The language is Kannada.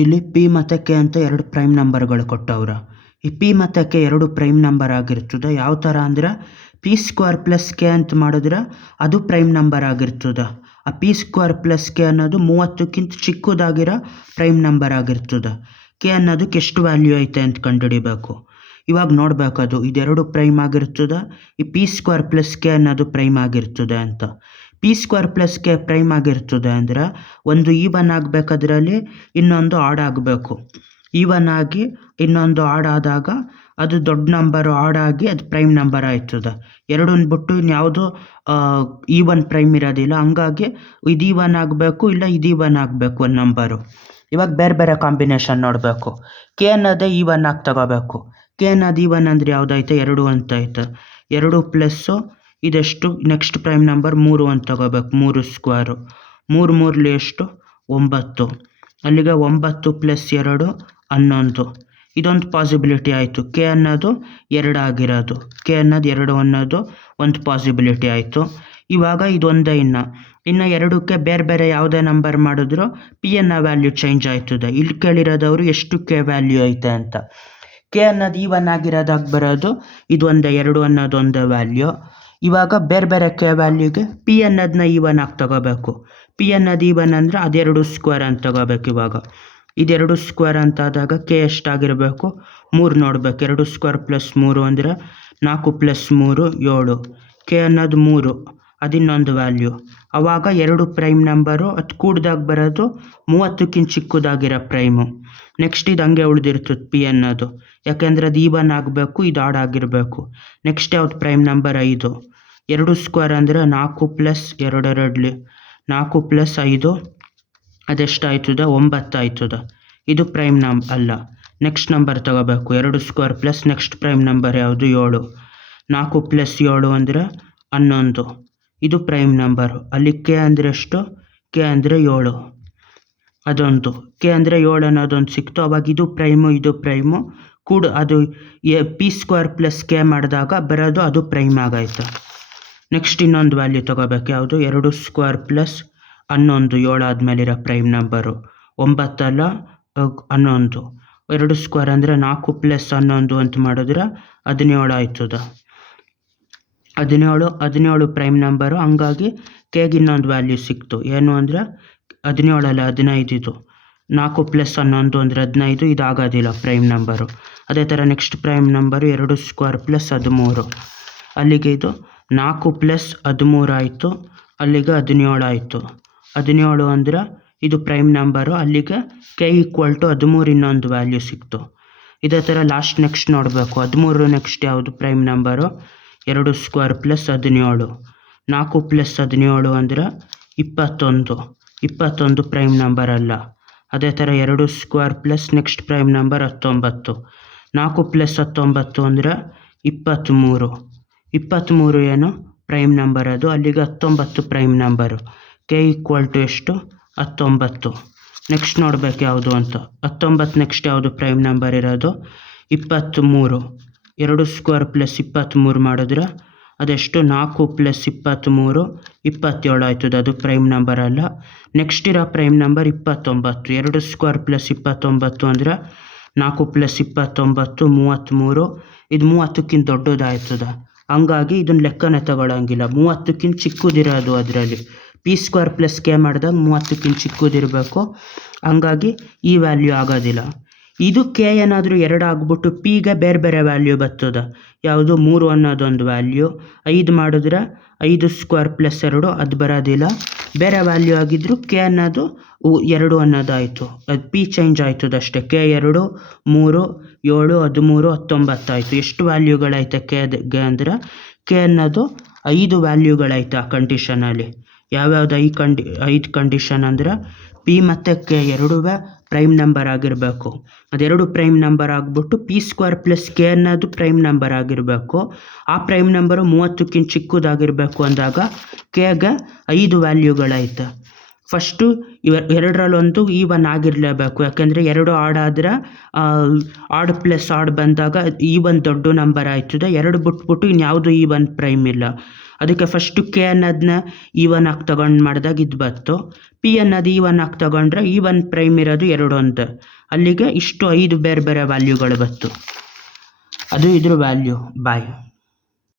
ಇಲ್ಲಿ ಪಿ ಮತ್ತು ಕೆ ಅಂತ ಎರಡು ಪ್ರೈಮ್ ನಂಬರ್ಗಳು ಕೊಟ್ಟವ್ರ. ಈ ಪಿ ಮತ್ತು ಕೆ ಎರಡು ಪ್ರೈಮ್ ನಂಬರ್ ಆಗಿರ್ತದೆ. ಯಾವ ಥರ ಅಂದ್ರೆ ಪಿ ಸ್ಕ್ವೇರ್ ಪ್ಲಸ್ ಕೆ ಅಂತ ಮಾಡಿದ್ರೆ ಅದು ಪ್ರೈಮ್ ನಂಬರ್ ಆಗಿರ್ತದೆ. ಆ ಪಿ ಸ್ಕ್ವೇರ್ ಪ್ಲಸ್ ಕೆ ಅನ್ನೋದು 30ಕ್ಕಿಂತ ಚಿಕ್ಕದಾಗಿರೋ ಪ್ರೈಮ್ ನಂಬರ್ ಆಗಿರ್ತದೆ. ಕೆ ಅನ್ನೋದಕ್ಕೆ ಎಷ್ಟು ವ್ಯಾಲ್ಯೂ ಐತೆ ಅಂತ ಕಂಡುಹಿಡಿಬೇಕು. ಇವಾಗ ನೋಡಬೇಕು ಅದು ಇದೆರಡು ಪ್ರೈಮ್ ಆಗಿರ್ತದೆ. ಈ ಪಿ ಸ್ಕ್ವೇರ್ ಪ್ಲಸ್ ಕೆ ಅನ್ನೋದು ಪ್ರೈಮ್ ಆಗಿರ್ತದೆ ಅಂತ. P square plus K prime ಆಗಿರ್ತದೆ ಅಂದರೆ ಒಂದು ಈವನ್ ಆಗಬೇಕಾದ್ರಲ್ಲಿ ಇನ್ನೊಂದು ಆಡ್ ಆಗಬೇಕು. ಈವನ್ ಆಗಿ ಇನ್ನೊಂದು ಆಡ್ ಆದಾಗ ಅದು ದೊಡ್ಡ ನಂಬರು ಆಡ್ ಆಗಿ ಅದು ಪ್ರೈಮ್ ನಂಬರ್ ಆಯ್ತದೆ. ಎರಡನ್ನ ಬಿಟ್ಟು ಇನ್ಯಾವುದು ಈವನ್ ಪ್ರೈಮ್ ಇರೋದಿಲ್ಲ. ಹಂಗಾಗಿ ಇದು ಈವನ್ ಆಗಬೇಕು, ಇಲ್ಲ ಇದು ಈವನ್ ಆಗಬೇಕು ಒಂದು ನಂಬರು. ಇವಾಗ ಬೇರೆ ಬೇರೆ ಕಾಂಬಿನೇಷನ್ ನೋಡಬೇಕು. ಕೆ ಅನ್ನೋದೇ ಈವನ್ ಆಗಿ ತಗೋಬೇಕು. ಕೆ ಅನ್ನೋದು ಈವನ್ ಅಂದರೆ ಯಾವುದೈತೆ 2 ಅಂತ ಐತೆ. 2 ಪ್ಲಸ್ಸು ಇದೆಷ್ಟು ನೆಕ್ಸ್ಟ್ ಪ್ರೈಮ್ ನಂಬರ್ 3 ಅಂತ ತಗೋಬೇಕು. 3 ಸ್ಕ್ವೇರು 3 3ಲಿ ಎಷ್ಟು 9. ಅಲ್ಲಿಗೆ 9 ಪ್ಲಸ್ 2 11. ಇದೊಂದು ಪಾಸಿಬಿಲಿಟಿ ಆಯಿತು. ಕೆ ಅನ್ನೋದು 2 ಆಗಿರೋದು. ಕೆ ಅನ್ನೋದು 2 ಅನ್ನೋದು ಒಂದು ಪಾಸಿಬಿಲಿಟಿ ಆಯಿತು. ಇವಾಗ ಇದೊಂದೇ ಇನ್ನು ಎರಡಕ್ಕೆ ಬೇರೆ ಬೇರೆ ಯಾವುದೇ ನಂಬರ್ ಮಾಡಿದ್ರು ಪಿ ಅನ್ನೋ ವ್ಯಾಲ್ಯೂ ಚೇಂಜ್ ಆಯ್ತದೆ. ಇಲ್ಲಿ ಕೇಳಿರೋದವರು ಎಷ್ಟು ಕೆ ವ್ಯಾಲ್ಯೂ ಐತೆ ಅಂತ. ಕೆ ಅನ್ನೋದು ಈವನ್ ಆಗಿರೋದಾಗಿ ಬರೋದು ಇದು ಒಂದೇ 2 ಅನ್ನೋದು ಒಂದೇ ವ್ಯಾಲ್ಯೂ. ಇವಾಗ ಬೇರೆ ಬೇರೆ ಕೆ ವ್ಯಾಲ್ಯೂಗೆ ಪಿ ಅನ್ನೋದನ್ನ ಈವನ್ ಆಗಿ ತಗೋಬೇಕು. ಪಿ ಅನ್ನೋದು ಈವನ್ ಅಂದರೆ ಅದು 2 ಸ್ಕ್ವೇರ್ ಅಂತ ತಗೋಬೇಕು. ಇವಾಗ ಇದು 2 ಸ್ಕ್ವೇರ್ ಅಂತ ಆದಾಗ ಕೆ ಎಷ್ಟಾಗಿರಬೇಕು 3 ನೋಡಬೇಕು. 2 ಸ್ಕ್ವೇರ್ ಪ್ಲಸ್ 3 ಅಂದರೆ 4 ಪ್ಲಸ್ 3 7. ಕೆ ಅನ್ನೋದು 3 ಅದಿನ್ನೊಂದು ವ್ಯಾಲ್ಯೂ. ಆವಾಗ 2 ಪ್ರೈಮ್ ನಂಬರು ಅದು ಕೂಡ್ದಾಗ ಬರೋದು 30ಕ್ಕಿಂತ ಚಿಕ್ಕದಾಗಿರೋ ಪ್ರೈಮು. ನೆಕ್ಸ್ಟ್ ಇದು ಹಂಗೆ ಉಳಿದಿರ್ತದೆ ಪಿ ಅನ್ನೋದು. ಯಾಕೆಂದರೆ ಅದು ಈವನ್ ಆಗಬೇಕು, ಇದು ಆಡ್ ಆಗಿರಬೇಕು. ನೆಕ್ಸ್ಟ್ ಯಾವ್ದು ಪ್ರೈಮ್ ನಂಬರ್ 5. 2 ಸ್ಕ್ವೇರ್ ಅಂದರೆ 4 ಪ್ಲಸ್ 2 2ಲಿ 4 ಪ್ಲಸ್ 5 ಅದೆಷ್ಟಾಯ್ತದೆ 9 ಆಯ್ತದೆ. ಇದು ಪ್ರೈಮ್ ಅಲ್ಲ. ನೆಕ್ಸ್ಟ್ ನಂಬರ್ ತಗೋಬೇಕು. 2 square plus next prime number ಯಾವುದು 7. 4 ಪ್ಲಸ್ 7 ಅಂದರೆ 11. ಇದು ಪ್ರೈಮ್ ನಂಬರು. ಅಲ್ಲಿ ಕೆ ಅಂದರೆ ಎಷ್ಟು ಕೆ ಅಂದರೆ 7. ಅದೊಂದು ಕೆ ಅಂದರೆ 7 ಅನ್ನೋದೊಂದು ಸಿಕ್ತು. ಅವಾಗ ಇದು ಪ್ರೈಮು ಕೂಡ ಅದು ಪಿ ಸ್ಕ್ವೇರ್ ಪ್ಲಸ್ ಕೆ ಮಾಡಿದಾಗ ಬರೋದು ಅದು ಪ್ರೈಮ್ ಆಗೈತೆ. ನೆಕ್ಸ್ಟ್ ಇನ್ನೊಂದು ವ್ಯಾಲ್ಯೂ ತೊಗೋಬೇಕು. ಯಾವುದು 2 ಸ್ಕ್ವೇರ್ ಪ್ಲಸ್ 11 7 ಆದಮೇಲಿರೋ ಪ್ರೈಮ್ ನಂಬರು 9 ಅಲ್ಲ 11. 2 ಸ್ಕ್ವೇರ್ ಅಂದರೆ 4 ಪ್ಲಸ್ 11 ಅಂತ ಮಾಡಿದ್ರೆ 17 ಆಯ್ತದೆ. 17 ಪ್ರೈಮ್ ನಂಬರು. ಹಂಗಾಗಿ ಕೆಗೆ ಇನ್ನೊಂದು ವ್ಯಾಲ್ಯೂ ಸಿಕ್ತು. ಏನು ಅಂದರೆ 17 ಅಲ್ಲ 15 ಇದು. 4 ಪ್ಲಸ್ 11 ಅಂದರೆ 15. ಇದು ಆಗೋದಿಲ್ಲ ಪ್ರೈಮ್ ನಂಬರು. ಅದೇ ಥರ next prime number 2 square plus 13. ಅಲ್ಲಿಗೆ ಇದು 4 ಪ್ಲಸ್ 13 ಆಯಿತು. ಅಲ್ಲಿಗೆ 17 ಆಯಿತು. 17 ಅಂದರೆ ಇದು ಪ್ರೈಮ್ ನಂಬರು. ಅಲ್ಲಿಗೆ ಕೆ ಈಕ್ವಲ್ ಟು 13 ಇನ್ನೊಂದು ವ್ಯಾಲ್ಯೂ ಸಿಕ್ತು. ಇದೇ ಥರ ಲಾಸ್ಟ್ ನೆಕ್ಸ್ಟ್ ನೋಡಬೇಕು. 13 ನೆಕ್ಸ್ಟ್ ಯಾವುದು prime number 2 square plus 17. 4 plus 17 ಅಂದರೆ 21. 21 ಪ್ರೈಮ್ ನಂಬರ್ ಅಲ್ಲ. ಅದೇ ಥರ 2 square plus next prime number 19. 4 plus 19 ಅಂದರೆ 23. 23 ಏನು ಪ್ರೈಮ್ ನಂಬರ್ ಅದು. ಅಲ್ಲಿಗೆ 19 prime number. K equal to ಎಷ್ಟು 19. ನೆಕ್ಸ್ಟ್ ನೋಡಬೇಕು ಯಾವುದು ಅಂತ. 19 ನೆಕ್ಸ್ಟ್ ಯಾವುದು ಪ್ರೈಮ್ ನಂಬರ್ ಇರೋದು 23. 2 ಸ್ಕ್ವೇರ್ ಪ್ಲಸ್ 23 ಮಾಡಿದ್ರೆ ಅದೆಷ್ಟು 4 ಪ್ಲಸ್ 23 27 ಆಯ್ತದೆ. ಅದು ಪ್ರೈಮ್ ನಂಬರ್ ಅಲ್ಲ. ನೆಕ್ಸ್ಟ್ ಇರೋ ಪ್ರೈಮ್ ನಂಬರ್ 29. 2 ಸ್ಕ್ವೇರ್ ಪ್ಲಸ್ 29 ಅಂದರೆ 4 ಪ್ಲಸ್ 29 33. ಇದು 30ಕ್ಕಿಂತ ದೊಡ್ಡದಾಯ್ತದೆ. ಹಂಗಾಗಿ ಇದನ್ನು ಲೆಕ್ಕನೇ ತಗೊಳ್ಳೋಂಗಿಲ್ಲ. 30ಕ್ಕಿಂತ ಚಿಕ್ಕದಿರೋದು ಅದರಲ್ಲಿ. ಪಿ ಸ್ಕ್ವೇರ್ ಪ್ಲಸ್ ಕೆ ಮಾಡಿದಾಗ 30ಕ್ಕಿಂತ ಚಿಕ್ಕದಿರಬೇಕು. ಹಂಗಾಗಿ ಈ ವ್ಯಾಲ್ಯೂ ಆಗೋದಿಲ್ಲ. ಇದು ಕೆ ಏನಾದರೂ 2 ಆಗಿಬಿಟ್ಟು ಪಿಗೆ ಬೇರೆ ಬೇರೆ ವ್ಯಾಲ್ಯೂ ಬರ್ತದೆ. ಯಾವುದು 3 ಅನ್ನೋದೊಂದು ವ್ಯಾಲ್ಯೂ. 5 ಮಾಡಿದ್ರೆ 5 ಸ್ಕ್ವೇರ್ ಪ್ಲಸ್ 2 ಅದು ಬರೋದಿಲ್ಲ. ಬೇರೆ ವ್ಯಾಲ್ಯೂ ಆಗಿದ್ದರೂ ಕೆ ಅನ್ನೋದು 2 ಅನ್ನೋದಾಯಿತು. ಅದು ಪಿ ಚೇಂಜ್ ಆಯ್ತದೆ ಅಷ್ಟೇ. ಕೆ 2 3 7 13 19 ಆಯಿತು. ಎಷ್ಟು ವ್ಯಾಲ್ಯೂಗಳೈತೆ ಕೆಗೆ ಅಂದರೆ ಕೆ ಅನ್ನೋದು 5 ವ್ಯಾಲ್ಯೂಗಳೈತೆ ಆ ಕಂಡೀಷನಲ್ಲಿ. ಯಾವ್ಯಾವ್ದು 5 ಕಂಡೀಷನ್ ಅಂದರೆ ಪಿ ಮತ್ತು ಕೆ ಎರಡೂ ಪ್ರೈಮ್ ನಂಬರ್ ಆಗಿರಬೇಕು. ಅದೆರಡು ಪ್ರೈಮ್ ನಂಬರ್ ಆಗಿಬಿಟ್ಟು ಪಿ ಸ್ಕ್ವೇರ್ ಪ್ಲಸ್ ಕೆ ಅನ್ನೋದು ಪ್ರೈಮ್ ನಂಬರ್ ಆಗಿರಬೇಕು. ಆ ಪ್ರೈಮ್ ನಂಬರು 30ಕ್ಕಿಂತ ಚಿಕ್ಕದಾಗಿರಬೇಕು ಅಂದಾಗ ಕೆಗೆ 5 ವ್ಯಾಲ್ಯೂಗಳೈತೆ. First ಎರಡರಲ್ಲೊಂದು even ಆಗಿರಲೇಬೇಕು. ಯಾಕೆಂದರೆ 2 ಆಡ್ ಆದರೆ ಆಡ್ ಪ್ಲಸ್ ಆಡ್ ಬಂದಾಗ ಈವನ್ ದೊಡ್ಡ ನಂಬರ್ ಆಯ್ತದೆ. 2 ಬಿಟ್ಬಿಟ್ಟು ಇನ್ಯಾವುದು ಈವನ್ ಪ್ರೈಮ್ ಇಲ್ಲ. ಅದಕ್ಕೆ ಫಸ್ಟು ಕೆ ಅನ್ನೋದನ್ನ ಈವನ್ ಆಗಿ ತಗೊಂಡು ಮಾಡಿದಾಗ ಇದು ಬಂತು. ಪಿ ಅನ್ನೋದು E1 ಆಗಿ ತಗೊಂಡ್ರೆ E1 ಪ್ರೈಮ್ ಇರೋದು 2 ಅಂತ. ಅಲ್ಲಿಗೆ ಇಷ್ಟು 5 ಬೇರೆ ಬೇರೆ ವ್ಯಾಲ್ಯೂಗಳು ಬಂತು. ಅದು ಇದ್ರ ವ್ಯಾಲ್ಯೂ. ಬಾಯ್.